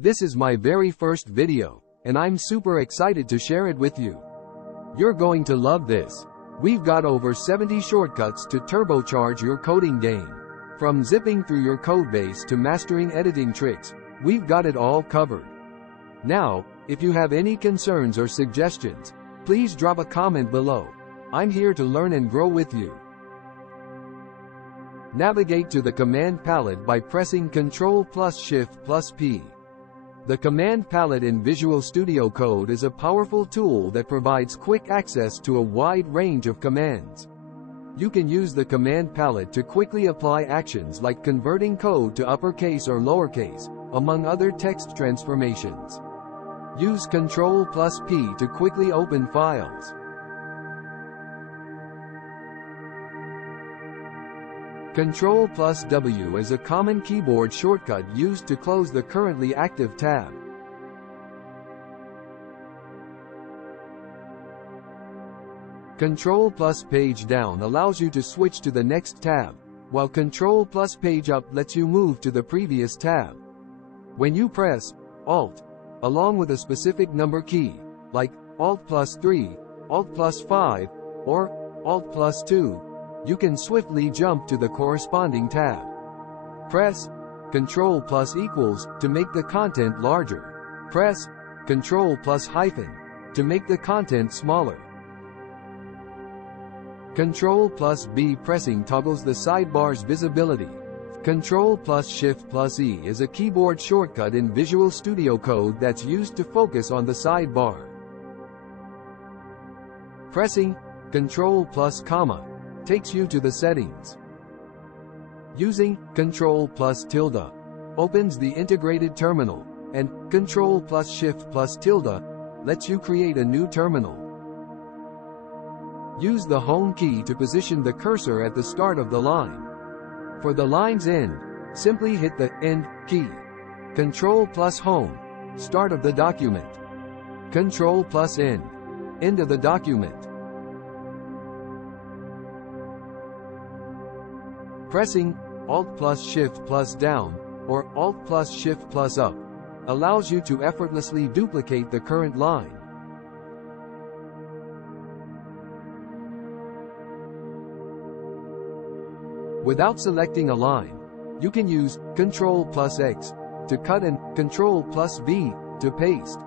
This is my very first video, and I'm super excited to share it with you. You're going to love this. We've got over 70 shortcuts to turbocharge your coding game. From zipping through your codebase to mastering editing tricks, we've got it all covered. Now, if you have any concerns or suggestions, please drop a comment below. I'm here to learn and grow with you. Navigate to the command palette by pressing Ctrl+Shift+P. The command palette in Visual Studio Code is a powerful tool that provides quick access to a wide range of commands. You can use the command palette to quickly apply actions like converting code to uppercase or lowercase, among other text transformations. Use Ctrl+P to quickly open files. Ctrl+W is a common keyboard shortcut used to close the currently active tab. Ctrl+Page Down allows you to switch to the next tab, while Ctrl+Page Up lets you move to the previous tab. When you press Alt, along with a specific number key, like Alt+3, Alt+5, or Alt+2, you can swiftly jump to the corresponding tab. Press Ctrl+= to make the content larger. Press Ctrl+- to make the content smaller. Ctrl+B pressing toggles the sidebar's visibility. Ctrl+Shift+E is a keyboard shortcut in Visual Studio Code that's used to focus on the sidebar. Pressing Ctrl+, takes you to the settings. Using Ctrl+tilde opens the integrated terminal, and Ctrl+Shift+tilde lets you create a new terminal. Use the Home key to position the cursor at the start of the line. For the line's end, simply hit the End key. Ctrl+Home, start of the document. Ctrl+End, end of the document. Pressing Alt+Shift+Down or Alt+Shift+Up allows you to effortlessly duplicate the current line. Without selecting a line, you can use Ctrl+X to cut and Ctrl+V to paste.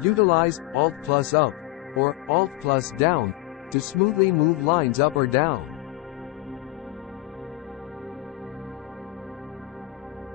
Utilize Alt+Up or Alt+Down to smoothly move lines up or down.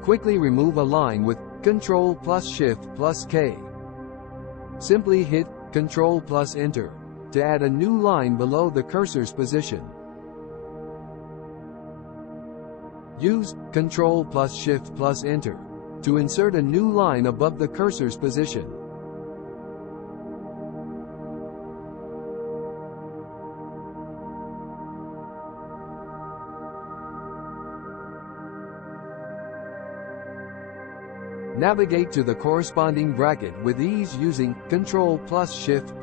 Quickly remove a line with Ctrl+Shift+K. Simply hit Ctrl+Enter to add a new line below the cursor's position. Use Ctrl+Shift+Enter to insert a new line above the cursor's position. Navigate to the corresponding bracket with ease using Ctrl+Shift+/.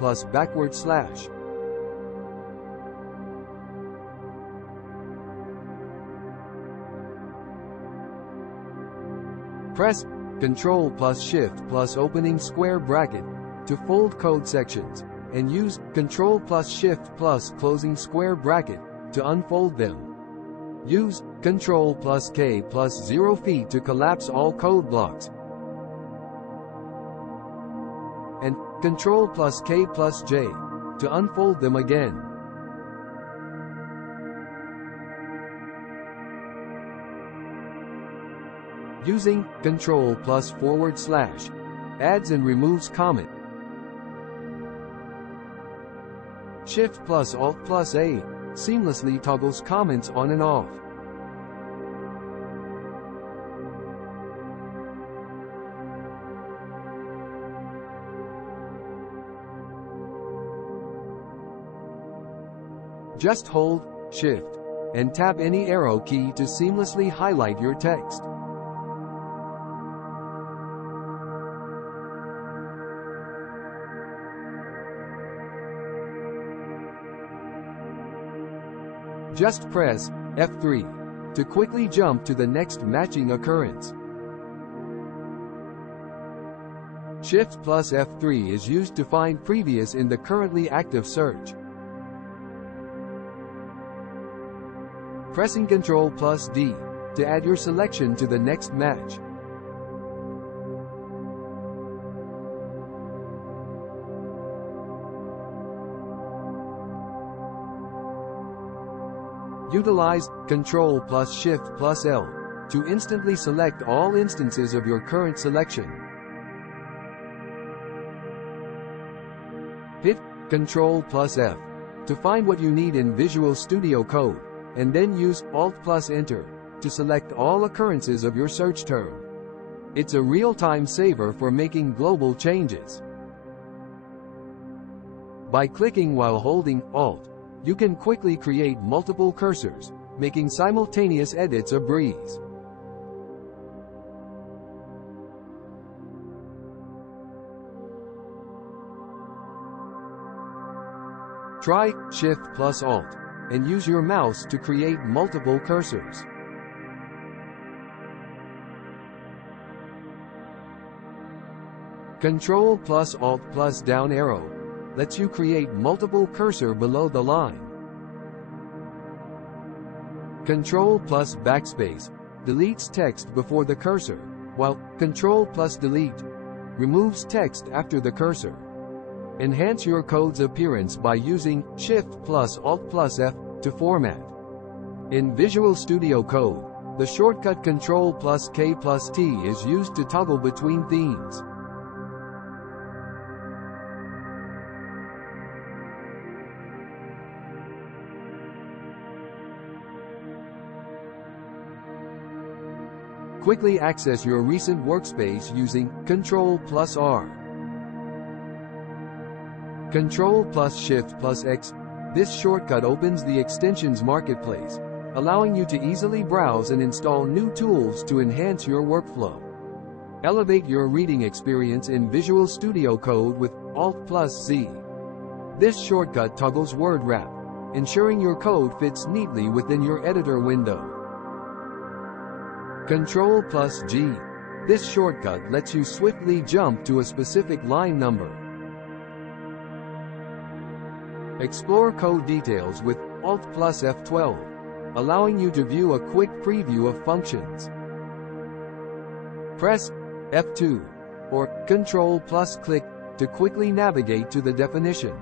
Press Ctrl+Shift+ opening square bracket to fold code sections, and use Ctrl+Shift+ closing square bracket to unfold them. Use Ctrl+K+0 feet to collapse all code blocks, and Ctrl+K+J to unfold them again. Using Ctrl+/ adds and removes comment. Shift+Alt+A seamlessly toggles comments on and off. Just hold Shift and tap any arrow key to seamlessly highlight your text. Just press F3 to quickly jump to the next matching occurrence. Shift plus F3 is used to find previous in the currently active search. Pressing Ctrl plus D to add your selection to the next match. Utilize Ctrl plus Shift plus L to instantly select all instances of your current selection. Hit Ctrl plus F to find what you need in Visual Studio Code, and then use Alt plus Enter to select all occurrences of your search term. It's a real-time saver for making global changes. By clicking while holding Alt, you can quickly create multiple cursors, making simultaneous edits a breeze. Try Shift plus Alt and use your mouse to create multiple cursors. Ctrl plus Alt plus down arrow lets you create multiple cursor below the line. Ctrl plus backspace deletes text before the cursor, while Ctrl plus delete removes text after the cursor. Enhance your code's appearance by using Shift plus Alt plus F to format. In Visual Studio Code, the shortcut Ctrl plus K plus T is used to toggle between themes. Quickly access your recent workspace using Ctrl plus R. Ctrl plus Shift plus X. This shortcut opens the Extensions Marketplace, allowing you to easily browse and install new tools to enhance your workflow. Elevate your reading experience in Visual Studio Code with Alt plus Z. This shortcut toggles word wrap, ensuring your code fits neatly within your editor window. Ctrl plus G. This shortcut lets you swiftly jump to a specific line number. Explore code details with Alt plus F12, allowing you to view a quick preview of functions. Press F2 or Ctrl plus click to quickly navigate to the definition.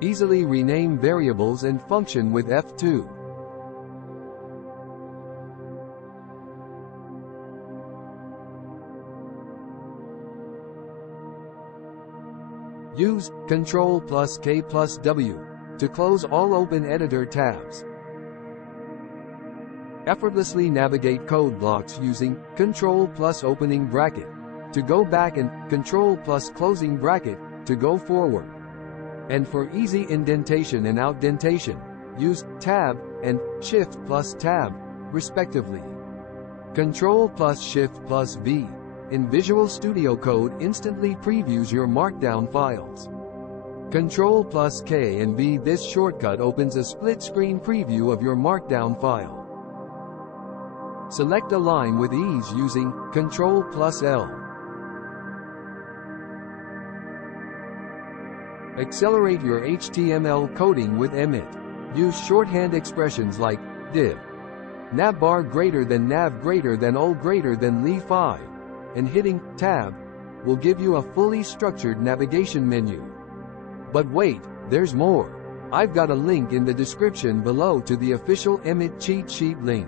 Easily rename variables and function with F2. Use Ctrl plus K plus W to close all open editor tabs. Effortlessly navigate code blocks using Ctrl plus opening bracket to go back and Ctrl plus closing bracket to go forward. And for easy indentation and outdentation, use Tab and Shift plus Tab, respectively. Ctrl plus Shift plus V in Visual Studio Code instantly previews your Markdown files. Ctrl plus K and V. This shortcut opens a split-screen preview of your Markdown file. Select a line with ease using Ctrl plus L. Accelerate your HTML coding with Emmet. Use shorthand expressions like div, navbar greater than nav greater than ol greater than li5, and hitting Tab will give you a fully structured navigation menu. But wait, there's more. I've got a link in the description below to the official Emmet cheat sheet link.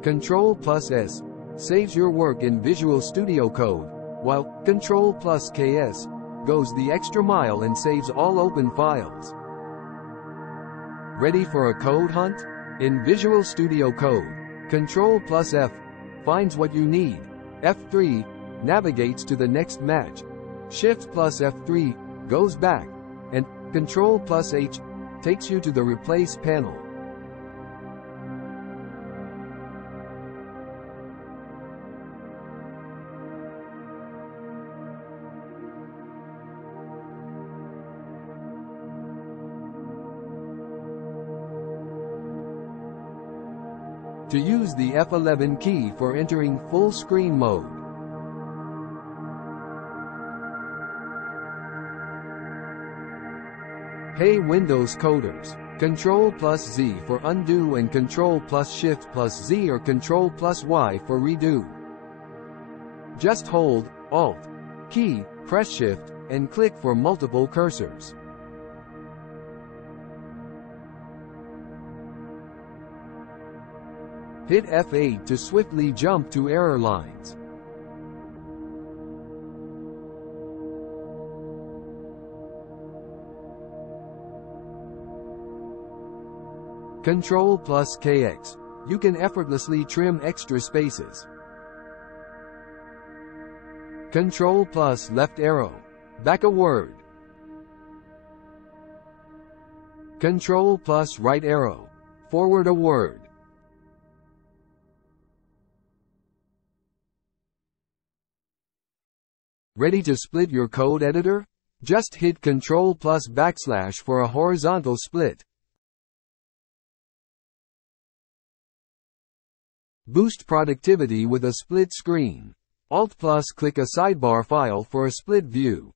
Ctrl plus S saves your work in Visual Studio Code, while Ctrl plus KS goes the extra mile and saves all open files. Ready for a code hunt? In Visual Studio Code, Ctrl plus F finds what you need. F3 navigates to the next match. Shift plus F3 goes back, and Ctrl plus H takes you to the Replace panel. To use the F11 key for entering full screen mode. Hey Windows coders. Ctrl plus Z for undo and Ctrl plus Shift plus Z or Ctrl plus Y for redo. Just hold Alt key, press Shift, and click for multiple cursors. Hit F8 to swiftly jump to error lines. Ctrl plus KX. You can effortlessly trim extra spaces. Ctrl plus left arrow. Back a word. Ctrl plus right arrow. Forward a word. Ready to split your code editor? Just hit Ctrl plus backslash for a horizontal split. Boost productivity with a split screen. Alt plus click a sidebar file for a split view.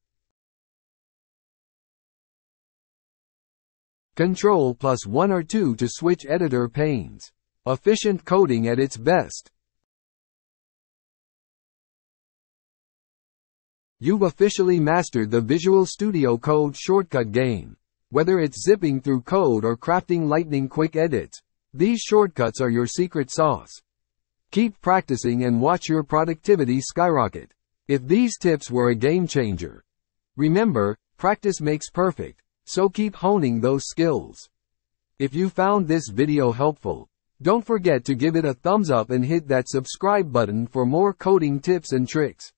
Ctrl plus 1 or 2 to switch editor panes. Efficient coding at its best. You've officially mastered the Visual Studio Code shortcut game. Whether it's zipping through code or crafting lightning-quick edits, these shortcuts are your secret sauce. Keep practicing and watch your productivity skyrocket. If these tips were a game changer, remember, practice makes perfect, so keep honing those skills. If you found this video helpful, don't forget to give it a thumbs up and hit that subscribe button for more coding tips and tricks.